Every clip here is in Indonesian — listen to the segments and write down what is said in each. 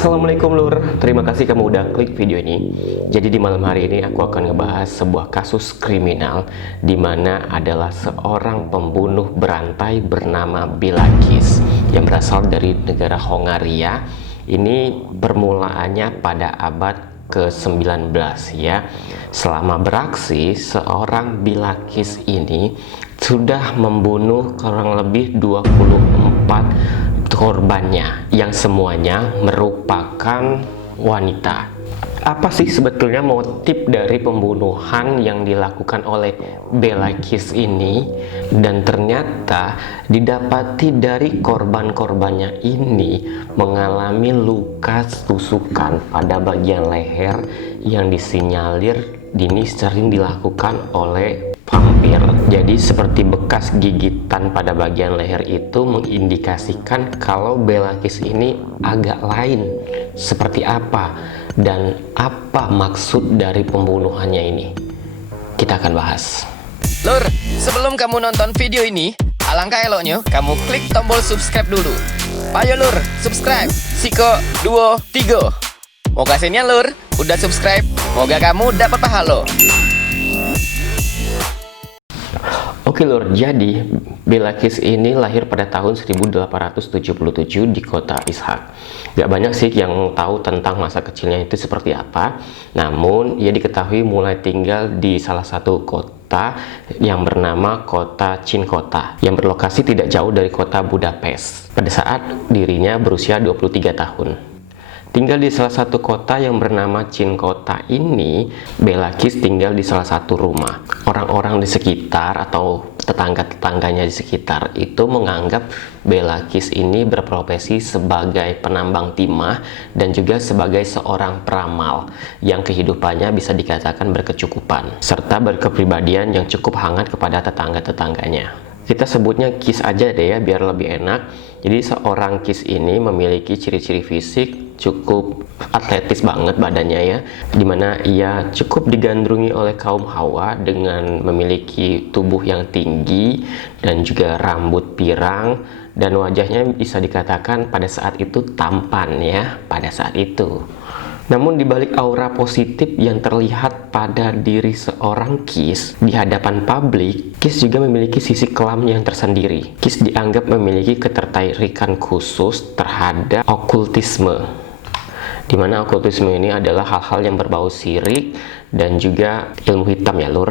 Assalamualaikum Lur, terima kasih kamu udah klik video ini. Jadi di malam hari ini aku akan ngebahas sebuah kasus kriminal di mana adalah seorang pembunuh berantai bernama Bilakis yang berasal dari negara Hongaria. Ini permulaannya pada abad ke-19 ya. Selama beraksi, seorang Bilakis ini sudah membunuh kurang lebih 24 korbannya yang semuanya merupakan wanita. Apa sih sebetulnya motif dari pembunuhan yang dilakukan oleh Bilakis ini? Dan ternyata didapati dari korban-korbannya ini mengalami luka tusukan pada bagian leher yang disinyalir ini sering dilakukan oleh vampir. Jadi seperti bekas gigitan pada bagian leher itu mengindikasikan kalau Bilakis ini agak lain. Seperti apa dan apa maksud dari pembunuhannya ini? Kita akan bahas. Lur, sebelum kamu nonton video ini, alangkah eloknya kamu klik tombol subscribe dulu. Ayo Lur, subscribe. Siko, duo, tigo. Mau kasihnya Lur, udah subscribe, moga kamu dapat pahala. Oke Lur, jadi Bilakis ini lahir pada tahun 1877 di kota Ishak. Gak banyak sih yang tahu tentang masa kecilnya itu seperti apa. Namun ia diketahui mulai tinggal di salah satu kota yang bernama kota Cinkota yang berlokasi tidak jauh dari kota Budapest pada saat dirinya berusia 23 tahun. Tinggal di salah satu kota yang bernama Cinkota ini, Bilakis tinggal di salah satu rumah. Orang-orang di sekitar atau tetangga-tetangganya di sekitar itu menganggap Bilakis ini berprofesi sebagai penambang timah dan juga sebagai seorang peramal yang kehidupannya bisa dikatakan berkecukupan, serta berkepribadian yang cukup hangat kepada tetangga-tetangganya. Kita sebutnya Kis aja deh ya, biar lebih enak. Jadi seorang Kis ini memiliki ciri-ciri fisik cukup atletis banget badannya ya, dimana ia cukup digandrungi oleh kaum Hawa dengan memiliki tubuh yang tinggi dan juga rambut pirang, dan wajahnya bisa dikatakan pada saat itu tampan ya, pada saat itu. Namun dibalik aura positif yang terlihat pada diri seorang Kis di hadapan publik, Kis juga memiliki sisi kelam yang tersendiri. Kis dianggap memiliki ketertarikan khusus terhadap okultisme, di mana okultisme ini adalah hal-hal yang berbau sirik dan juga ilmu hitam ya Lur.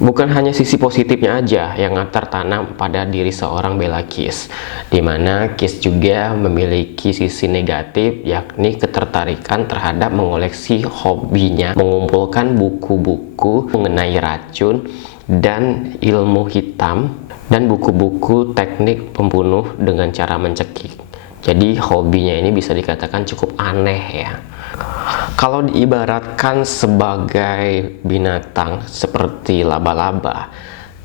Bukan hanya sisi positifnya aja yang tertanam pada diri seorang Bilakis, di mana Kis juga memiliki sisi negatif, yakni ketertarikan terhadap mengoleksi hobinya, mengumpulkan buku-buku mengenai racun dan ilmu hitam, dan buku-buku teknik pembunuh dengan cara mencekik. Jadi hobinya ini bisa dikatakan cukup aneh ya. Kalau diibaratkan sebagai binatang seperti laba-laba,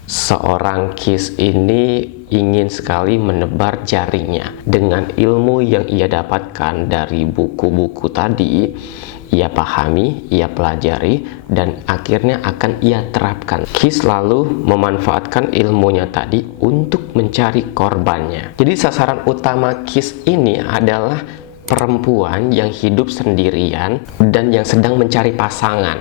seorang Kis ini ingin sekali menebar jaringnya. Dengan ilmu yang ia dapatkan dari buku-buku tadi, ia pahami, ia pelajari, dan akhirnya akan ia terapkan. Kis lalu memanfaatkan ilmunya tadi untuk mencari korbannya. Jadi sasaran utama Kis ini adalah perempuan yang hidup sendirian dan yang sedang mencari pasangan.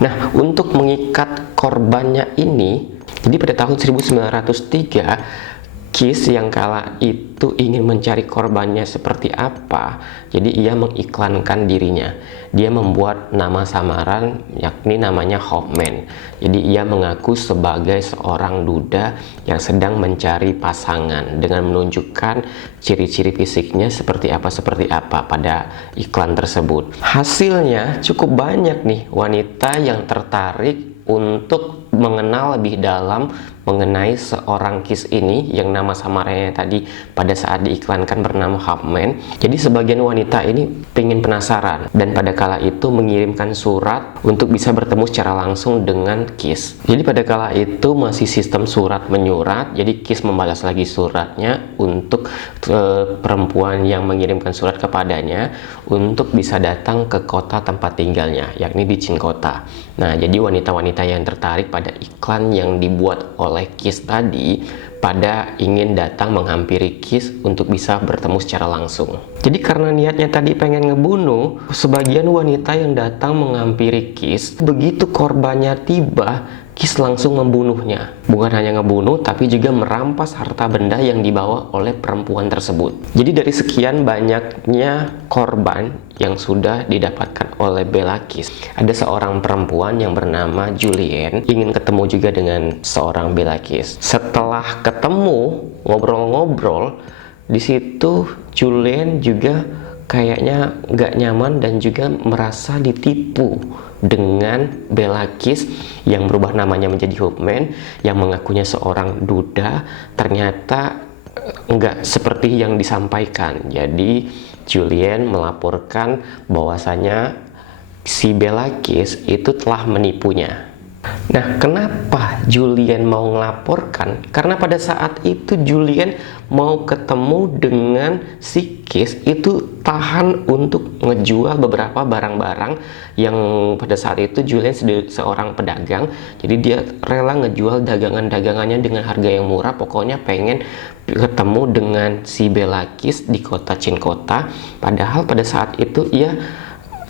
Nah, untuk mengikat korbannya ini, jadi pada tahun 1903, Kis yang kala itu ingin mencari korbannya seperti apa, jadi ia mengiklankan dirinya. Dia membuat nama samaran, yakni namanya Hofman. Jadi ia mengaku sebagai seorang duda yang sedang mencari pasangan dengan menunjukkan ciri-ciri fisiknya seperti apa pada iklan tersebut. Hasilnya cukup banyak nih wanita yang tertarik untuk mengenal lebih dalam mengenai seorang Kis ini yang nama samaranya tadi pada saat diiklankan bernama Hofman. Jadi sebagian wanita ini pengen penasaran dan pada kala itu mengirimkan surat untuk bisa bertemu secara langsung dengan Kis. Jadi pada kala itu masih sistem surat menyurat, jadi Kis membalas lagi suratnya untuk perempuan yang mengirimkan surat kepadanya untuk bisa datang ke kota tempat tinggalnya, yakni di Cinkota. Nah, jadi wanita-wanita yang tertarik pada pada iklan yang dibuat oleh Kiss tadi pada ingin datang menghampiri Kiss untuk bisa bertemu secara langsung. Jadi karena niatnya tadi pengen ngebunuh, sebagian wanita yang datang menghampiri Kiss, begitu korbannya tiba, Kiss langsung membunuhnya. Bukan hanya ngebunuh, tapi juga merampas harta benda yang dibawa oleh perempuan tersebut. Jadi dari sekian banyaknya korban yang sudah didapatkan oleh Bella Kiss, ada seorang perempuan yang bernama Julianne ingin ketemu juga dengan seorang Bella Kiss. Setelah ketemu, ngobrol-ngobrol, di situ Julianne juga kayaknya nggak nyaman dan juga merasa ditipu dengan Bella Kiss yang berubah namanya menjadi Hopeman, yang mengakunya seorang duda, ternyata nggak seperti yang disampaikan. Jadi Julianne melaporkan bahwasanya si Bella Kiss itu telah menipunya. Nah, kenapa Julianne mau melaporkan? Karena pada saat itu Julianne mau ketemu dengan si Kiss itu tahan untuk ngejual beberapa barang-barang yang pada saat itu Julianne seorang pedagang, jadi dia rela ngejual dagangan-dagangannya dengan harga yang murah. Pokoknya pengen ketemu dengan si Bella Kiss di kota Cinkota, padahal pada saat itu ia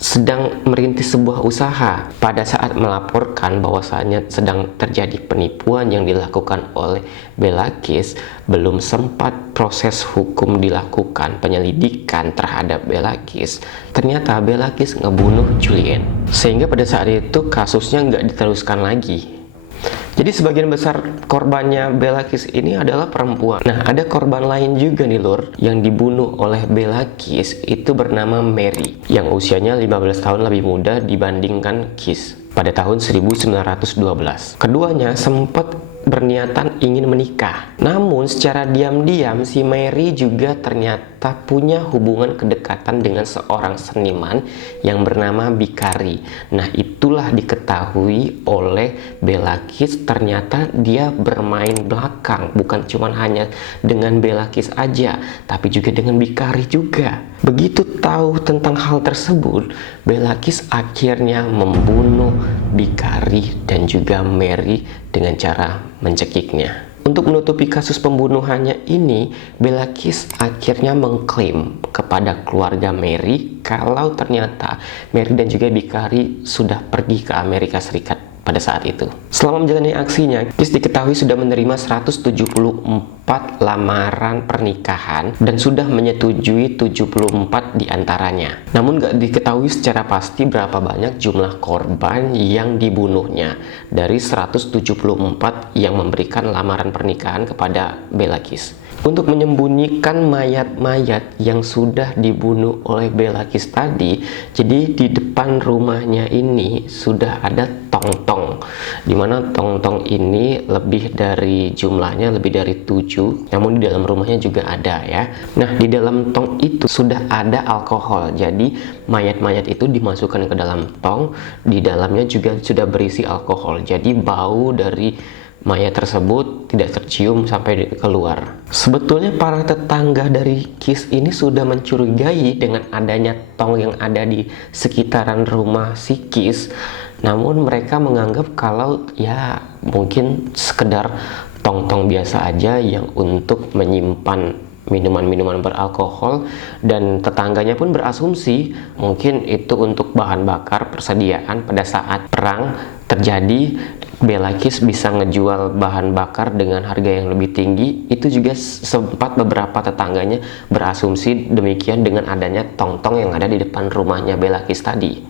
sedang merintis sebuah usaha. Pada saat melaporkan bahwasanya sedang terjadi penipuan yang dilakukan oleh Bella Kiss, belum sempat proses hukum dilakukan, penyelidikan terhadap Bella Kiss, ternyata Bella Kiss ngebunuh Julianne. Sehingga pada saat itu kasusnya nggak diteruskan lagi. Jadi sebagian besar korbannya Bella Kiss ini adalah perempuan. Nah, ada korban lain juga nih lur, yang dibunuh oleh Bella Kiss, itu bernama Mary, yang usianya 15 tahun lebih muda dibandingkan Kiss pada tahun 1912. Keduanya sempat berniatan ingin menikah. Namun secara diam-diam si Mary juga ternyata punya hubungan kedekatan dengan seorang seniman yang bernama Bikari. Nah, itulah diketahui oleh Bella Kiss, ternyata dia bermain belakang, bukan cuma hanya dengan Bella Kiss aja, tapi juga dengan Bikari juga. Begitu tahu tentang hal tersebut, Bella Kiss akhirnya membunuh Bikari dan juga Mary dengan cara mencekiknya. Untuk menutupi kasus pembunuhannya ini, Bella Kiss akhirnya mengklaim kepada keluarga Mary kalau ternyata Mary dan juga Bikari sudah pergi ke Amerika Serikat pada saat itu. Selama menjalani aksinya, Kiss diketahui sudah menerima 174 lamaran pernikahan dan sudah menyetujui 74 diantaranya. Namun gak diketahui secara pasti berapa banyak jumlah korban yang dibunuhnya dari 174 yang memberikan lamaran pernikahan kepada Bella Kiss. Untuk menyembunyikan mayat-mayat yang sudah dibunuh oleh Bella Kiss tadi, jadi di depan rumahnya ini sudah ada tong-tong, dimana tong-tong ini jumlahnya lebih dari 7, namun di dalam rumahnya juga ada ya. Nah, di dalam tong itu sudah ada alkohol, jadi mayat-mayat itu dimasukkan ke dalam tong, di dalamnya juga sudah berisi alkohol, jadi bau dari mayat tersebut tidak tercium sampai keluar. Sebetulnya para tetangga dari Kiss ini sudah mencurigai dengan adanya tong yang ada di sekitaran rumah si Kiss. Namun mereka menganggap kalau ya mungkin sekedar tong-tong biasa aja yang untuk menyimpan minuman-minuman beralkohol, dan tetangganya pun berasumsi mungkin itu untuk bahan bakar persediaan pada saat perang terjadi. Bella Kiss bisa ngejual bahan bakar dengan harga yang lebih tinggi. Itu juga sempat beberapa tetangganya berasumsi demikian dengan adanya tong-tong yang ada di depan rumahnya Bella Kiss tadi.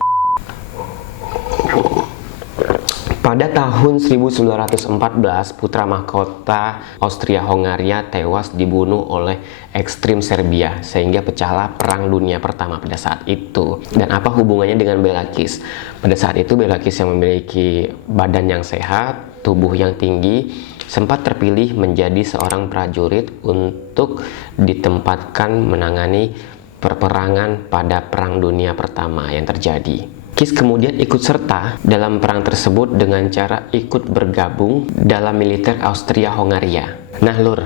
Pada tahun 1914, putra mahkota Austria-Hongaria tewas dibunuh oleh ekstrim Serbia, sehingga pecahlah Perang Dunia Pertama pada saat itu. Dan apa hubungannya dengan Bella Kiss? Pada saat itu Bella Kiss yang memiliki badan yang sehat, tubuh yang tinggi, sempat terpilih menjadi seorang prajurit untuk ditempatkan menangani peperangan pada Perang Dunia Pertama yang terjadi. Kiss kemudian ikut serta dalam perang tersebut dengan cara ikut bergabung dalam militer Austria-Hongaria. Nah Lur,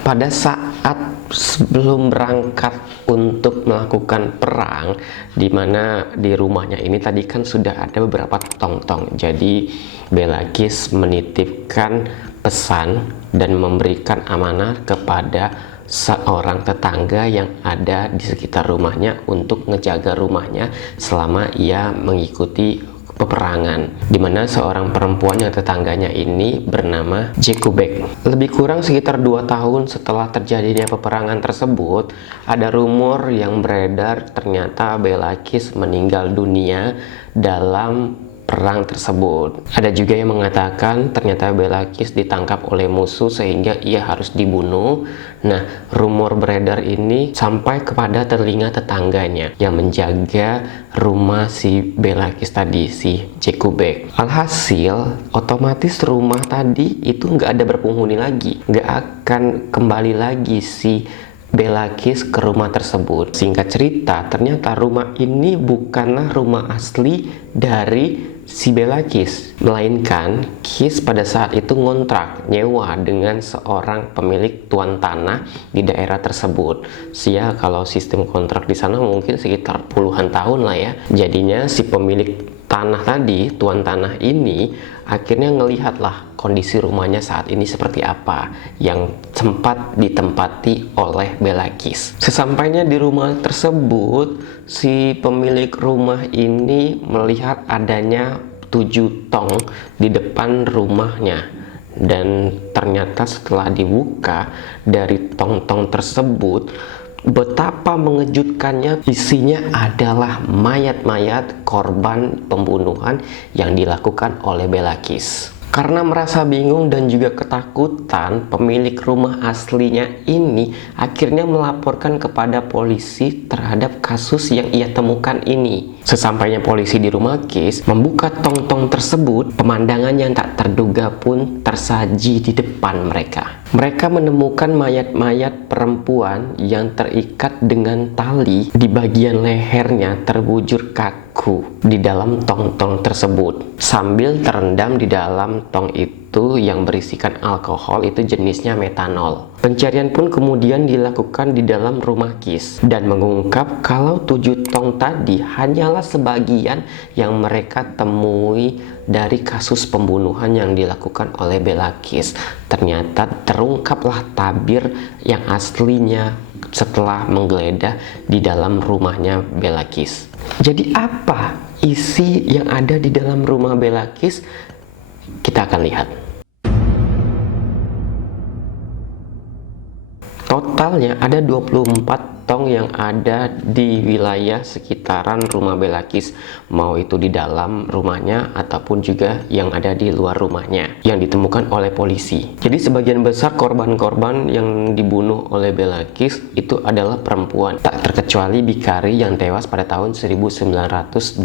pada saat sebelum berangkat untuk melakukan perang, di mana di rumahnya ini tadi kan sudah ada beberapa tong-tong. Jadi Belakis menitipkan pesan dan memberikan amanah kepada seorang tetangga yang ada di sekitar rumahnya untuk ngejaga rumahnya selama ia mengikuti peperangan, di mana seorang perempuan yang tetangganya ini bernama Jekubek. Lebih kurang sekitar 2 tahun setelah terjadinya peperangan tersebut, ada rumor yang beredar ternyata Belakis meninggal dunia dalam perang tersebut. Ada juga yang mengatakan ternyata Belakis ditangkap oleh musuh sehingga ia harus dibunuh. Nah, rumor beredar ini sampai kepada telinga tetangganya yang menjaga rumah si Belakis tadi, si Jekubek. Alhasil, otomatis rumah tadi itu nggak ada berpenghuni lagi, nggak akan kembali lagi si Belakis ke rumah tersebut. Singkat cerita, ternyata rumah ini bukanlah rumah asli dari si Belakis, melainkan Kis pada saat itu ngontrak nyewa dengan seorang pemilik tuan tanah di daerah tersebut. Sia kalau sistem kontrak di sana mungkin sekitar puluhan tahun lah ya. Jadinya si pemilik tanah tadi, tuan tanah ini akhirnya ngelihatlah kondisi rumahnya saat ini seperti apa yang sempat ditempati oleh Belakis. Sesampainya di rumah tersebut, si pemilik rumah ini melihat adanya 7 tong di depan rumahnya, dan ternyata setelah dibuka dari tong-tong tersebut, betapa mengejutkannya, isinya adalah mayat-mayat korban pembunuhan yang dilakukan oleh Belakis. Karena merasa bingung dan juga ketakutan, pemilik rumah aslinya ini akhirnya melaporkan kepada polisi terhadap kasus yang ia temukan ini. Sesampainya polisi di rumah Kis membuka tong-tong tersebut, pemandangan yang tak terduga pun tersaji di depan mereka. Mereka menemukan mayat-mayat perempuan yang terikat dengan tali di bagian lehernya terbujur kaku di dalam tong-tong tersebut, sambil terendam di dalam tong itu yang berisikan alkohol, itu jenisnya metanol. Pencarian pun kemudian dilakukan di dalam rumah Kis dan mengungkap kalau 7 tong tadi hanyalah sebagian yang mereka temui dari kasus pembunuhan yang dilakukan oleh Belakis. Ternyata terungkaplah tabir yang aslinya setelah menggeledah di dalam rumahnya Belakis. Jadi apa isi yang ada di dalam rumah Belakis? Kita akan lihat. Totalnya ada 24 tong yang ada di wilayah sekitaran rumah Belakis, mau itu di dalam rumahnya ataupun juga yang ada di luar rumahnya yang ditemukan oleh polisi. Jadi sebagian besar korban-korban yang dibunuh oleh Belakis itu adalah perempuan, tak terkecuali Bikari yang tewas pada tahun 1912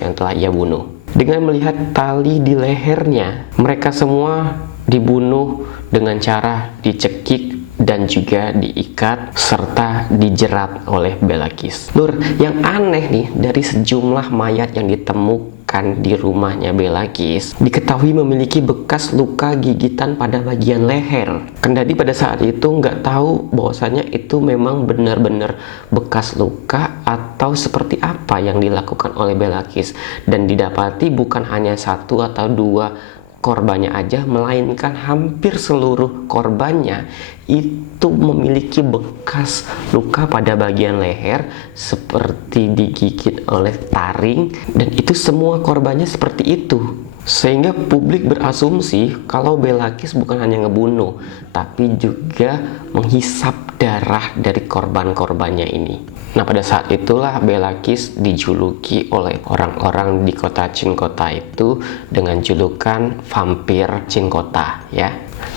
yang telah ia bunuh. Dengan melihat tali di lehernya, mereka semua dibunuh dengan cara dicekik dan juga diikat serta dijerat oleh Belakis. Lur, yang aneh nih, dari sejumlah mayat yang ditemukan di rumahnya Belakis, diketahui memiliki bekas luka gigitan pada bagian leher. Kendati pada saat itu nggak tahu bahwasanya itu memang benar-benar bekas luka atau seperti apa yang dilakukan oleh Belakis, dan didapati bukan hanya 1 atau 2 korbannya aja, melainkan hampir seluruh korbannya itu memiliki bekas luka pada bagian leher seperti digigit oleh taring, dan itu semua korbannya seperti itu. Sehingga publik berasumsi kalau Belakis bukan hanya ngebunuh, tapi juga menghisap darah dari korban-korbannya ini. Nah, pada saat itulah Belakis dijuluki oleh orang-orang di kota Cinkota itu dengan julukan vampir Cinkota, ya.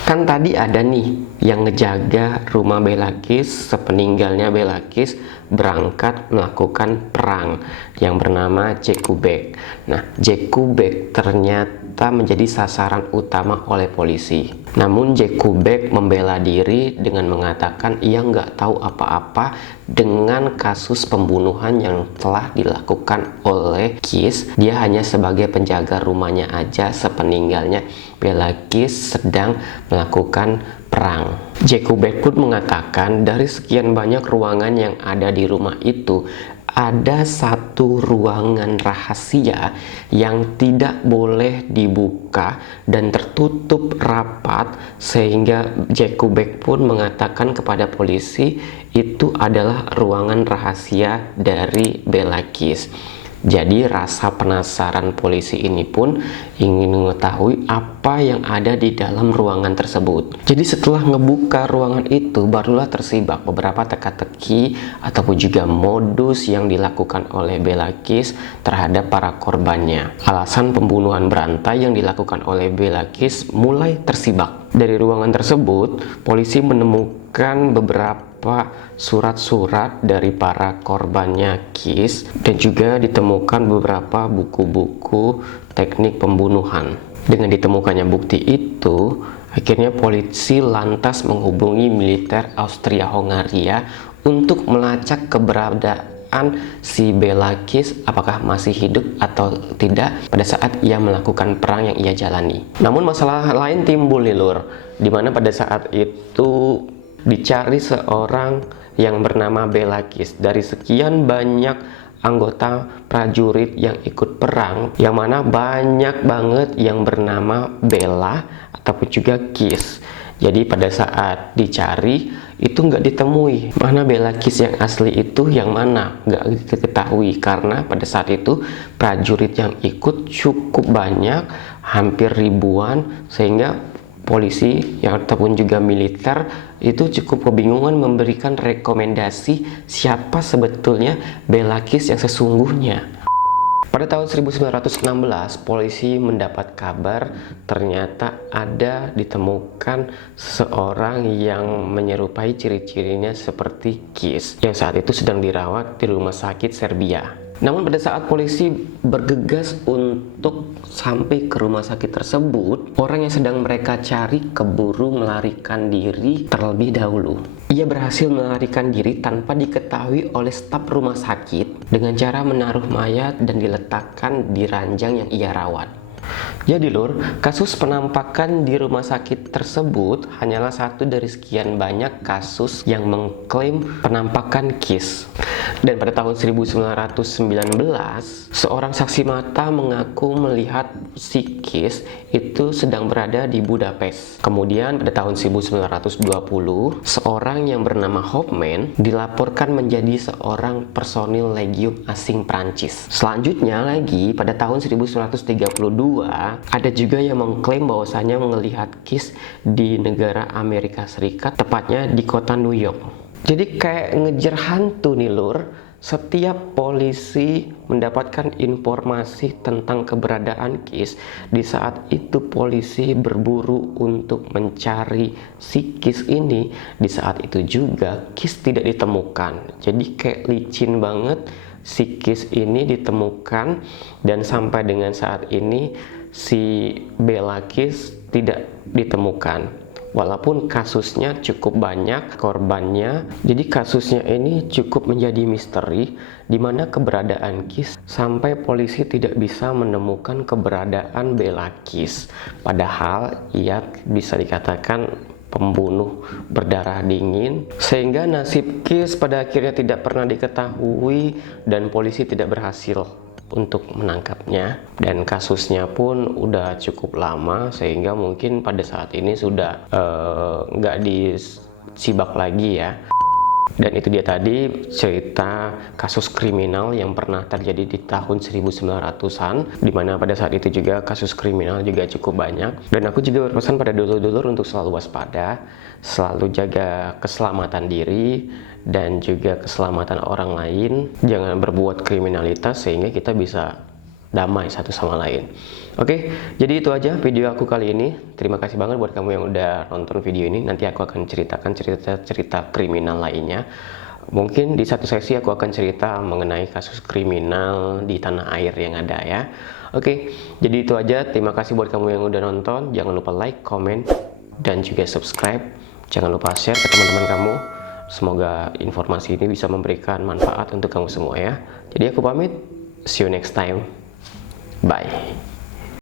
Kan tadi ada nih yang ngejaga rumah Belakis sepeninggalnya Belakis berangkat melakukan perang yang bernama Jekubek. Nah, Jekubek ternyata menjadi sasaran utama oleh polisi. Namun Jekubek membela diri dengan mengatakan ia nggak tahu apa-apa dengan kasus pembunuhan yang telah dilakukan oleh Kis. Dia hanya sebagai penjaga rumahnya aja sepeninggalnya Belakis sedang melakukan perang. Jakubek pun mengatakan dari sekian banyak ruangan yang ada di rumah itu, ada satu ruangan rahasia yang tidak boleh dibuka dan tertutup rapat, sehingga Jakubek pun mengatakan kepada polisi itu adalah ruangan rahasia dari Belakis. Jadi rasa penasaran polisi ini pun ingin mengetahui apa yang ada di dalam ruangan tersebut. Jadi setelah ngebuka ruangan itu, barulah tersibak beberapa teka-teki ataupun juga modus yang dilakukan oleh Belakis terhadap para korbannya. Alasan pembunuhan berantai yang dilakukan oleh Belakis mulai tersibak. Dari ruangan tersebut, polisi menemukan beberapa surat-surat dari para korbannya Kis, dan juga ditemukan beberapa buku-buku teknik pembunuhan. Dengan ditemukannya bukti itu, akhirnya polisi lantas menghubungi militer Austria-Hongaria untuk melacak keberadaan si Belakis, apakah masih hidup atau tidak pada saat ia melakukan perang yang ia jalani. Namun masalah lain timbul nih lur, dimana pada saat itu dicari seorang yang bernama Belakis dari sekian banyak anggota prajurit yang ikut perang, yang mana banyak banget yang bernama Bela ataupun juga Kis. Jadi pada saat dicari itu nggak ditemui mana Belakis yang asli itu yang mana, nggak diketahui karena pada saat itu prajurit yang ikut cukup banyak, hampir ribuan, sehingga polisi yang ataupun juga militer itu cukup kebingungan memberikan rekomendasi siapa sebetulnya Belakis yang sesungguhnya. Pada tahun 1916, polisi mendapat kabar ternyata ada ditemukan seseorang yang menyerupai ciri-cirinya seperti Kis, yang saat itu sedang dirawat di rumah sakit Serbia. Namun pada saat polisi bergegas untuk sampai ke rumah sakit tersebut, orang yang sedang mereka cari keburu melarikan diri terlebih dahulu. Ia berhasil melarikan diri tanpa diketahui oleh staf rumah sakit dengan cara menaruh mayat dan diletakkan di ranjang yang ia rawat. Jadi lur, kasus penampakan di rumah sakit tersebut hanyalah satu dari sekian banyak kasus yang mengklaim penampakan Kis. Dan pada tahun 1919, seorang saksi mata mengaku melihat si Kis itu sedang berada di Budapest. Kemudian pada tahun 1920, seorang yang bernama Hoffman dilaporkan menjadi seorang personil legiun asing Prancis. Selanjutnya lagi, pada tahun 1932, ada juga yang mengklaim bahwasanya melihat Kis di negara Amerika Serikat, tepatnya di kota New York. Jadi kayak ngejar hantu nih lur. Setiap polisi mendapatkan informasi tentang keberadaan Kis, di saat itu polisi berburu untuk mencari si Kis ini. Di saat itu juga Kis tidak ditemukan. Jadi kayak licin banget si Kis ini ditemukan, dan sampai dengan saat ini si Belakis tidak ditemukan. Walaupun kasusnya cukup banyak korbannya, jadi kasusnya ini cukup menjadi misteri, di mana keberadaan Kis sampai polisi tidak bisa menemukan keberadaan Belakis. Padahal ia bisa dikatakan pembunuh berdarah dingin, sehingga nasib Kis pada akhirnya tidak pernah diketahui dan polisi tidak berhasil untuk menangkapnya, dan kasusnya pun udah cukup lama sehingga mungkin pada saat ini sudah nggak disibak lagi ya. Dan itu dia tadi cerita kasus kriminal yang pernah terjadi di tahun 1900-an, dimana pada saat itu juga kasus kriminal juga cukup banyak. Dan aku juga berpesan pada dulur-dulur untuk selalu waspada, selalu jaga keselamatan diri dan juga keselamatan orang lain. Jangan berbuat kriminalitas sehingga kita bisa damai satu sama lain. Oke, jadi itu aja video aku kali ini. Terima kasih banget buat kamu yang udah nonton video ini. Nanti aku akan ceritakan cerita-cerita kriminal lainnya. Mungkin di satu sesi aku akan cerita mengenai kasus kriminal di tanah air yang ada ya. Oke, jadi itu aja. Terima kasih buat kamu yang udah nonton. Jangan lupa like, comment, dan juga subscribe. Jangan lupa share ke teman-teman kamu. Semoga informasi ini bisa memberikan manfaat untuk kamu semua ya. Jadi aku pamit. See you next time. Bye.